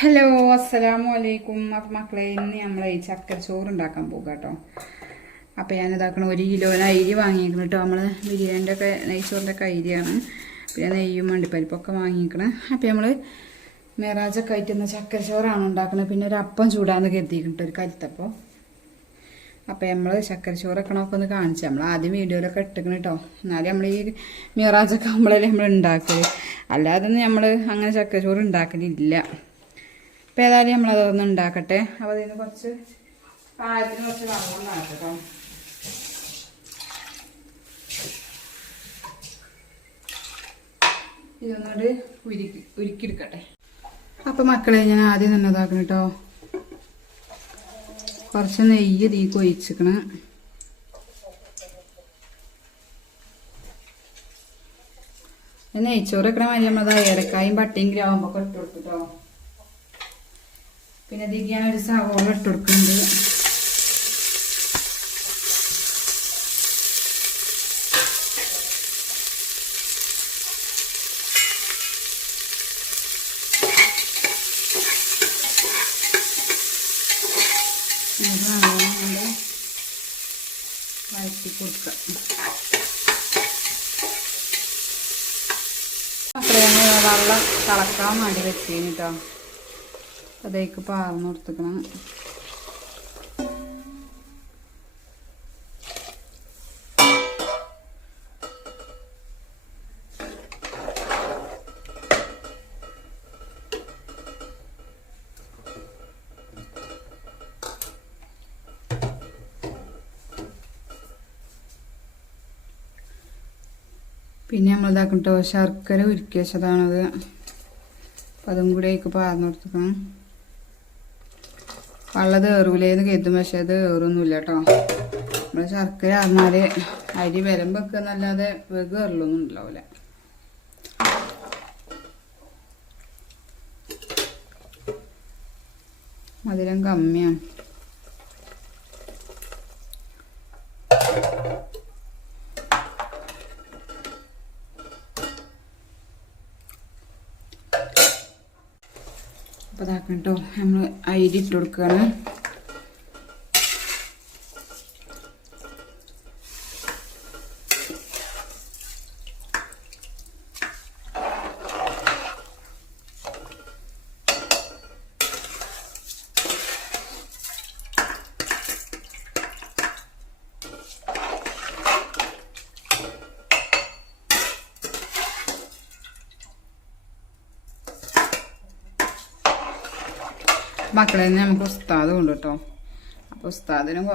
Hello അസ്സലാമു അലൈക്കും അപ്പം മക്കളെ ഇന്ന് നമ്മൾ ഈ ചക്കരച്ചോറ് ചോറ് ഉണ്ടാക്കാൻ പോകുക കേട്ടോ. അപ്പം ഞാൻ ഇതാക്കണം ഒരു കിലോന് അരി വാങ്ങിയിരിക്കണം കേട്ടോ. നമ്മൾ ബിരിയാണിന്റെ ഒക്കെ നെയ്ച്ചോറിന്റെ ഒക്കെ അരിയാണ്. പിന്നെ നെയ്യും മണ്ടിപ്പരിപ്പൊക്കെ വാങ്ങിയിരിക്കണം അപ്പം നമ്മൾ മെറാജൊക്കെ ആയിട്ട് ഇന്ന് ചക്കര ചോറാണ് ഉണ്ടാക്കുന്നത് പിന്നെ ഒരു അപ്പം ചൂടാന്ന് കരുതിയിട്ടുണ്ട് ഒരു കരുത്തപ്പോൾ അപ്പം നമ്മൾ ചക്കരച്ചോറൊക്കെ നമുക്ക് ഒന്ന് കാണിച്ചു നമ്മൾ ആദ്യം വീഡിയോയിലൊക്കെ ഇട്ടിക്കണം കേട്ടോ. എന്നാലും നമ്മൾ ഈ മിറാജൊക്കെ നമ്മളല്ലേ നമ്മൾ ഉണ്ടാക്കൽ. അല്ലാതെ നമ്മൾ അങ്ങനെ ചക്കരച്ചോറ് ചോറ് ഉണ്ടാക്കലില്ല. അപ്പം ഏതായാലും നമ്മളതൊന്ന് ഉണ്ടാക്കട്ടെ. അപ്പോൾ അതിന് കുറച്ച് പായത്തിന് കുറച്ച് വെള്ളം നടക്കട്ടോ ഇതൊന്നുകൂടി ഉരുക്കി ഉരുക്കിയെടുക്കട്ടെ. അപ്പം മക്കളെ ഞാൻ ആദ്യം തന്നെ ഇതാക്കണം കേട്ടോ കുറച്ച് നെയ്യ് തീ കൊഴിച്ചിക്കണ് നെയ്ച്ചോറ് വെക്കണ മാതിരി നമ്മളത് ഏലക്കായും പട്ടിയും ഗ്രാമ്പൊക്കെ ഇട്ട് കൊടുത്തിട്ടോ പിന്നെ ഇതിക്ക് ഞാൻ ഒരു സവോള ഇട്ട് കൊടുക്കുന്നുണ്ട്. വഴറ്റി കൊടുക്കുക. ഞങ്ങൾ വെള്ളം തിളക്കാൻ വേണ്ടി വെച്ചേന് കേട്ടോ അതേക്ക് പാർന്ന് കൊടുത്തുക്കണം. പിന്നെ നമ്മൾ ഇതാക്കും കേട്ടോ ശർക്കര ഉരുക്കി വെച്ചതാണത്. അപ്പം അതും കൂടി അതിക്ക് പാർന്ന് കൊടുത്തേക്കണം. വെള്ളം ഏറൂലേന്ന് കരുതും. പക്ഷേ അത് കയറൊന്നുമില്ല കേട്ടോ നമ്മൾ ശർക്കര അറിഞ്ഞാൽ അരി വരം വെക്കുന്നല്ലാതെ വെഗ് കയറലൊന്നും ഉണ്ടാവില്ല മധുരം കമ്മിയാണ്. അപ്പോൾ അതാക്കണം കേട്ടോ നമ്മൾ അരി ഇട്ട് കൊടുക്കുകയാണ് മക്കളെ നമുക്ക് ഉസ്താദ് കൊണ്ട് കേട്ടോ അപ്പോൾ ഉസ്താദിനും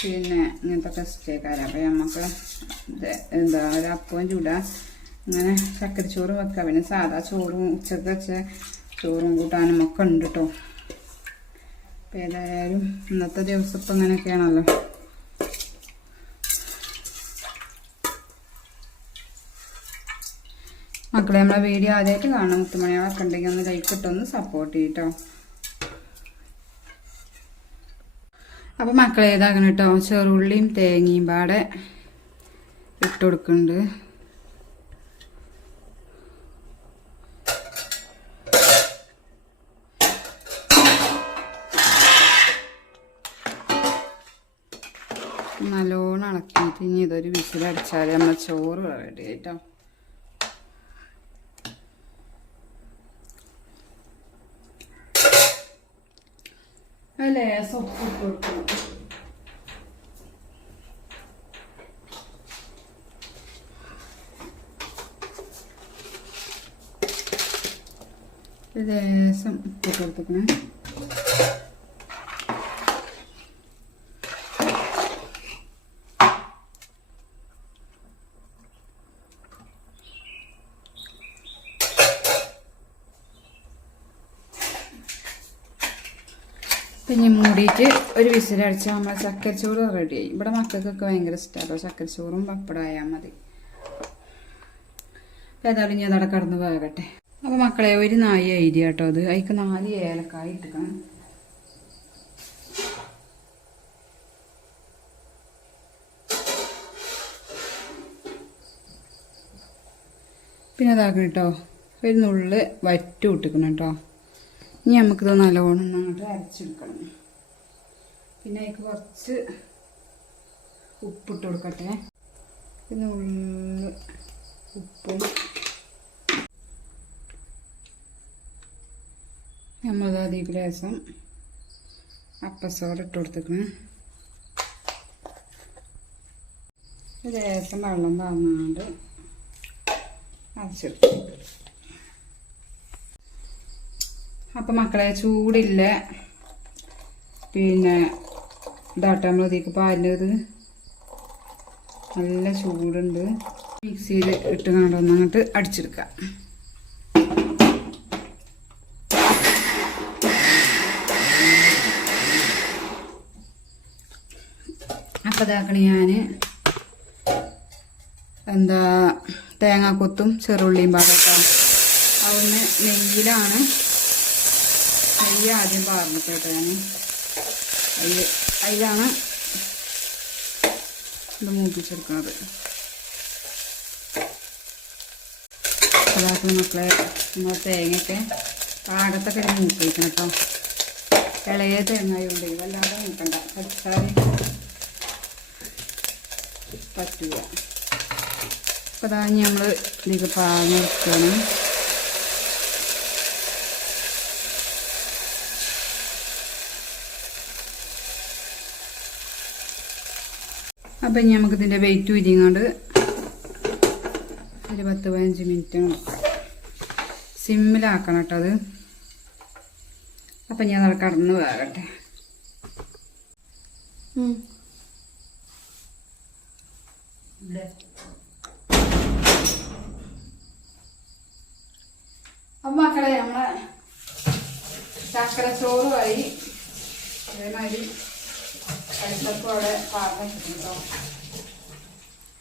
പിന്നെ ഇങ്ങനത്തെ ടെസ്റ്റേക്കാരം അപ്പോൾ നമുക്ക് എന്താ ഒരു അപ്പവും ചൂടാ. ഇങ്ങനെ ചക്കരച്ചോറ് വെക്കാം. പിന്നെ സാധാ ചോറും ഉച്ചയ്ക്ക് വെച്ച ചോറും കൂട്ടാനും ഒക്കെ ഉണ്ട് കേട്ടോ ഏതായാലും ഇന്നത്തെ ദിവസം ഇപ്പം ഇങ്ങനെയൊക്കെയാണല്ലോ. മക്കളെ നമ്മളെ വീഡിയോ ആദ്യമായിട്ട് കാണാം മുത്തുമണികളൊക്കെ ഉണ്ടെങ്കിൽ ഒന്ന് ലൈക്ക് ഇട്ടൊന്ന് സപ്പോർട്ട് ചെയ്യട്ടോ അപ്പോൾ മക്കളെ ഏതാകണം കേട്ടോ ചെറുള്ളിയും തേങ്ങയും പാടെ ഇട്ട് കൊടുക്കുന്നുണ്ട്. നല്ലോണം ഇളക്കിയിട്ട് ഇനി ഇതൊരു വിസിലടിച്ചാൽ നമ്മൾ ചോറ് റെഡി ആയിട്ടോ ലേസം ഉപ്പ് ഇട്ട് കൊടുക്കണം ലേസം ഉപ്പ് ഇട്ട് കൊടുത്തേക്കണേ പിന്നെ മൂടിയിട്ട് ഒരു വിസിലടിച്ച് നമ്മൾ ചക്കരച്ചോറ് റെഡിയായി ഇവിടെ മക്കൾക്കൊക്കെ ഭയങ്കര ഇഷ്ടമാണ് ചക്കരച്ചോറും പപ്പടമായാൽ മതി. അപ്പോൾ ഏതായാലും ഞാൻ അവിടെ കടന്ന് പോകട്ടെ അപ്പോൾ മക്കളെ ഒരു നായി ഐഡിയ കേട്ടോ അത്. അതിക്ക് നാല് ഏലക്കായ ഇട്ടിക്കണം. പിന്നെ അതാക്കണം കേട്ടോ ഒരു നുള്ള് വറ്റു ഇട്ടിക്കണം കേട്ടോ ഇനി നമുക്കിത് നല്ലവണ്ണം അങ്ങോട്ട് അരച്ചെടുക്കണം. പിന്നെ അതിക്ക് കുറച്ച് ഉപ്പിട്ട് കൊടുക്കട്ടെ. പിന്നെ ഉള്ളു ഉപ്പും. നമ്മളത് അതി ഗ്ലാസം അപ്പസോറ് ഇട്ട് കൊടുത്തേക്കണം. ലേശം വെള്ളം പാർന്നാണ്ട് അരച്ചെടുക്കും. അപ്പം മക്കളെ ചൂടില്ല. പിന്നെ ഇതാട്ട നമ്മൾ ഇതിലേക്ക് പാലിനത് നല്ല ചൂടുണ്ട്. മിക്സിയിൽ ഇട്ട് കണ്ടൊന്ന് അങ്ങോട്ട് അടിച്ചെടുക്കാം. അപ്പം ഇതാക്കണ ഞാൻ എന്താ തേങ്ങാക്കൊത്തും ചെറുള്ളിയും പാകട്ടോ അതൊന്ന് നെയ്യിലാണ്. നെയ്യ് ആദ്യം പാർന്നിട്ട് കേട്ടോ ഞാൻ അതിൽ അതിലാണ് ഇത് മൂപ്പിച്ചെടുക്കുന്നത്. അതാക്കുന്ന മക്കളെ നമ്മൾ തേങ്ങയൊക്കെ പാകത്തൊക്കെ ഒരു മൂപ്പിക്കണം കേട്ടോ. ഇളയ തേങ്ങയുണ്ട് വല്ലാതെ മൂക്കണ്ട. കടിച്ചാൽ പറ്റില്ല അപ്പോൾ അതാ നമ്മൾ ഇതിലേക്ക് പാർന്ന് വെക്കണം അപ്പം ഇനി നമുക്കിതിന്റെ വെയിറ്റ് ഉരിങ്ങാണ്ട് ഒരു പത്ത് പതിനഞ്ച് മിനിറ്റ് സിമ്മിലാക്കണം കേട്ടോ അത്. അപ്പം ഞാൻ അത് കടന്ന് വേകട്ടെ അപ്പം മക്കളെ നമ്മളെ ചക്കര ചോറ് വഴി അതേമാതിരി കഴിച്ചപ്പോൾ അവിടെ പാർന്നിട്ടുണ്ടോ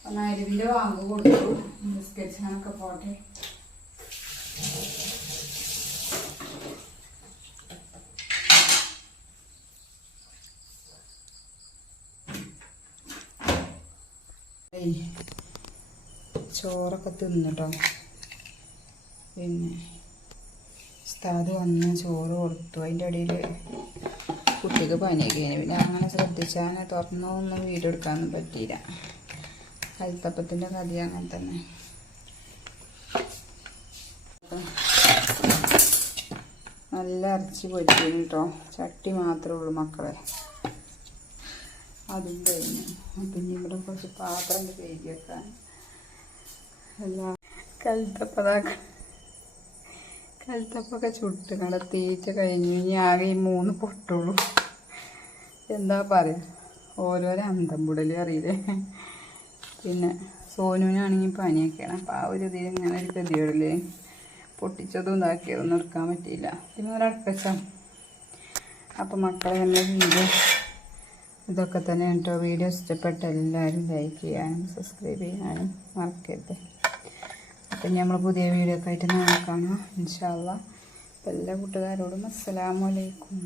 അപ്പം അരുവിന്റെ വാങ്ങ് കൊടുത്തു. ബിസ്ക്കറ്റ്സിനൊക്കെ പോട്ടെ. ചോറൊക്കെ തിന്നിട്ടോ. പിന്നെ ഉസ്താദ് വന്ന് ചോറ് കൊടുത്തു. അതിന്റെ ഇടയിൽ കുട്ടിക്ക് പനിയൊക്കെ ആണ് പിന്നെ അങ്ങനെ ശ്രദ്ധിച്ചാൽ തുറന്നൊന്നും വീഡിയോ എടുക്കാനൊന്നും പറ്റിയില്ല. കൽത്തപ്പത്തിന്റെ കഥ അങ്ങനെ തന്നെ. നല്ല ഇറച്ചി പൊരിക്കുന്നു കേട്ടോ ചട്ടി മാത്രമേ ഉള്ളൂ മക്കളെ. അതും കഴിഞ്ഞു. പിന്നെ ഇവിടെ കുറച്ച് പാത്രം കഴുകി വെക്കാൻ. എല്ലാ കൽത്തപ്പതാക്ക കൽത്തപ്പൊക്കെ ചുട്ട് കട തീറ്റ കഴിഞ്ഞു ഇനി ആകെ ഈ മൂന്ന് പൊട്ടുള്ളൂ. എന്താ പറയുക ഓരോരോ അന്തം പുടലും അറിയില്ലേ? പിന്നെ സോനുവിനാണെങ്കിൽ പനിയൊക്കെയാണ്. അപ്പോൾ ആ ഒരു ഇതിൽ ഇങ്ങനെ ഒരു ഗതികളില്ലേ പൊട്ടിച്ചതും ഇതാക്കിയതൊന്നും എടുക്കാൻ പറ്റിയില്ല. പിന്നെ ഒരടക്കച്ചാണ് അപ്പം മക്കളെ നമ്മൾ വീഡിയോ ഇതൊക്കെ തന്നെ കേട്ടോ വീഡിയോ ഇഷ്ടപ്പെട്ട എല്ലാവരും ലൈക്ക് ചെയ്യാനും സബ്സ്ക്രൈബ് ചെയ്യാനും മറക്കരുത്. അപ്പം നമ്മൾ പുതിയ വീഡിയോ ഒക്കെ ആയിട്ട് നാളെ കാണാം. ഇൻഷാല്ല അപ്പം എല്ലാ കൂട്ടുകാരോടും അസ്സലാമലൈക്കും